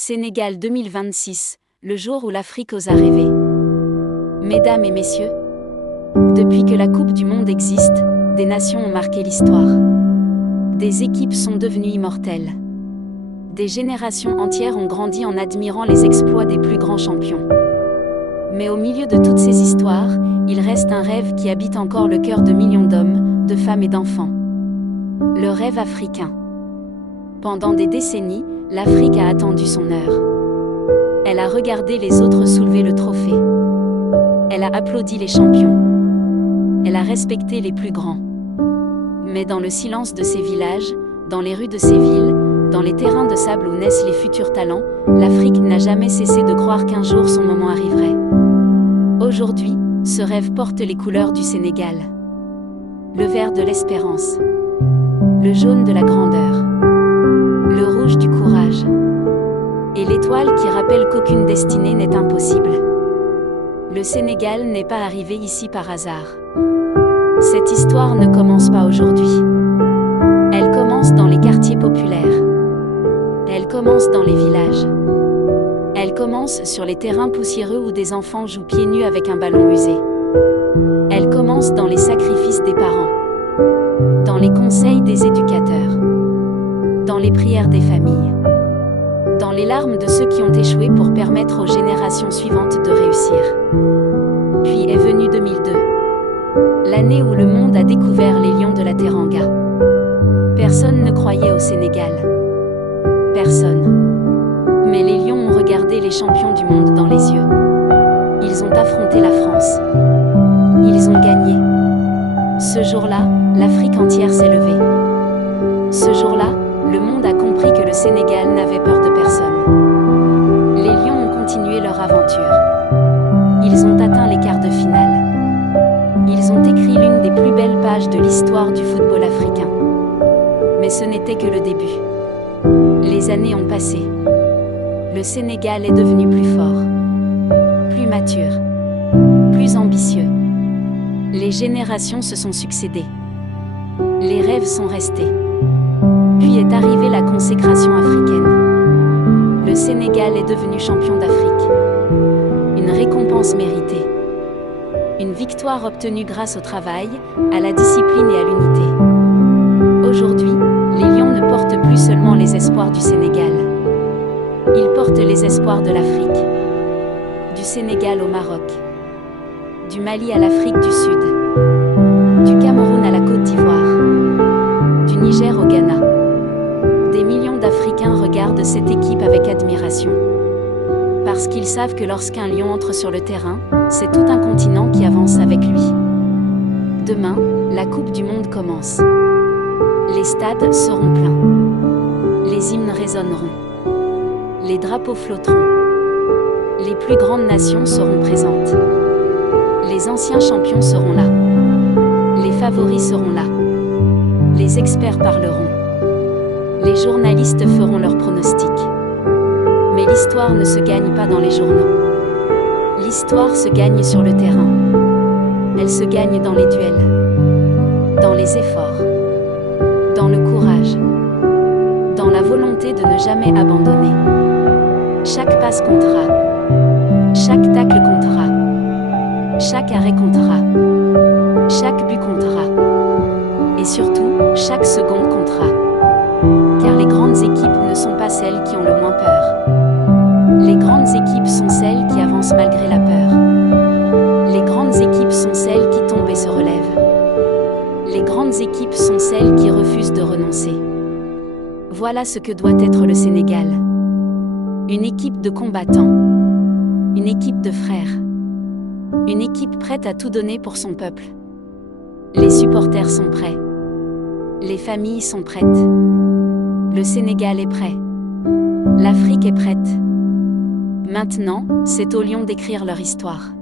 Sénégal 2026, le jour où l'Afrique osa rêver. Mesdames et messieurs, depuis que la Coupe du Monde existe, des nations ont marqué l'histoire. Des équipes sont devenues immortelles. Des générations entières ont grandi en admirant les exploits des plus grands champions. Mais au milieu de toutes ces histoires, il reste un rêve qui habite encore le cœur de millions d'hommes, de femmes et d'enfants. Le rêve africain. Pendant des décennies, l'Afrique a attendu son heure. Elle a regardé les autres soulever le trophée. Elle a applaudi les champions. Elle a respecté les plus grands. Mais dans le silence de ces villages, dans les rues de ces villes, dans les terrains de sable où naissent les futurs talents, l'Afrique n'a jamais cessé de croire qu'un jour son moment arriverait. Aujourd'hui, ce rêve porte les couleurs du Sénégal. Le vert de l'espérance. Le jaune de la grandeur. Le rouge du courage. Et l'étoile qui rappelle qu'aucune destinée n'est impossible. Le Sénégal n'est pas arrivé ici par hasard. Cette histoire ne commence pas aujourd'hui. Elle commence dans les quartiers populaires. Elle commence dans les villages. Elle commence sur les terrains poussiéreux où des enfants jouent pieds nus avec un ballon usé. Elle commence dans les sacrifices des parents. Dans les conseils des éducateurs. Dans les prières des familles. Dans les larmes de ceux qui ont échoué pour permettre aux générations suivantes de réussir. Puis est venue 2002. L'année où le monde a découvert les lions de la Teranga. Personne ne croyait au Sénégal. Personne. Mais les lions ont regardé les champions du monde dans les yeux. Ils ont affronté la France. Ils ont gagné. Ce jour-là, l'Afrique entière s'est levée. Ce jour-là, le monde a compris que le Sénégal n'avait peur de personne. Les lions ont continué leur aventure. Ils ont atteint les quarts de finale. Ils ont écrit l'une des plus belles pages de l'histoire du football africain. Mais ce n'était que le début. Les années ont passé. Le Sénégal est devenu plus fort, plus mature, plus ambitieux. Les générations se sont succédées. Les rêves sont restés. Puis est arrivée la consécration africaine. Le Sénégal est devenu champion d'Afrique. Une récompense méritée. Une victoire obtenue grâce au travail, à la discipline et à l'unité. Aujourd'hui, les Lions ne portent plus seulement les espoirs du Sénégal. Ils portent les espoirs de l'Afrique. Du Sénégal au Maroc. Du Mali à l'Afrique du Sud. Du Cameroun à la Côte d'Ivoire. Du Niger au Ghana. Des millions d'Africains regardent cette équipe avec admiration. Parce qu'ils savent que lorsqu'un lion entre sur le terrain, c'est tout un continent qui avance avec lui. Demain, la Coupe du Monde commence. Les stades seront pleins. Les hymnes résonneront. Les drapeaux flotteront. Les plus grandes nations seront présentes. Les anciens champions seront là. Les favoris seront là. Les experts parleront. Les journalistes feront leurs pronostics. Mais l'histoire ne se gagne pas dans les journaux. L'histoire se gagne sur le terrain. Elle se gagne dans les duels. Dans les efforts. Dans le courage. Dans la volonté de ne jamais abandonner. Chaque passe comptera. Chaque tacle comptera. Chaque arrêt comptera. Chaque but comptera. Et surtout, chaque seconde comptera. Car les grandes équipes ne sont pas celles qui ont le moins peur. Les grandes équipes sont celles qui avancent malgré la peur. Les grandes équipes sont celles qui tombent et se relèvent. Les grandes équipes sont celles qui refusent de renoncer. Voilà ce que doit être le Sénégal. Une équipe de combattants. Une équipe de frères. Une équipe prête à tout donner pour son peuple. Les supporters sont prêts. Les familles sont prêtes. Le Sénégal est prêt. L'Afrique est prête. Maintenant, c'est aux Lions d'écrire leur histoire.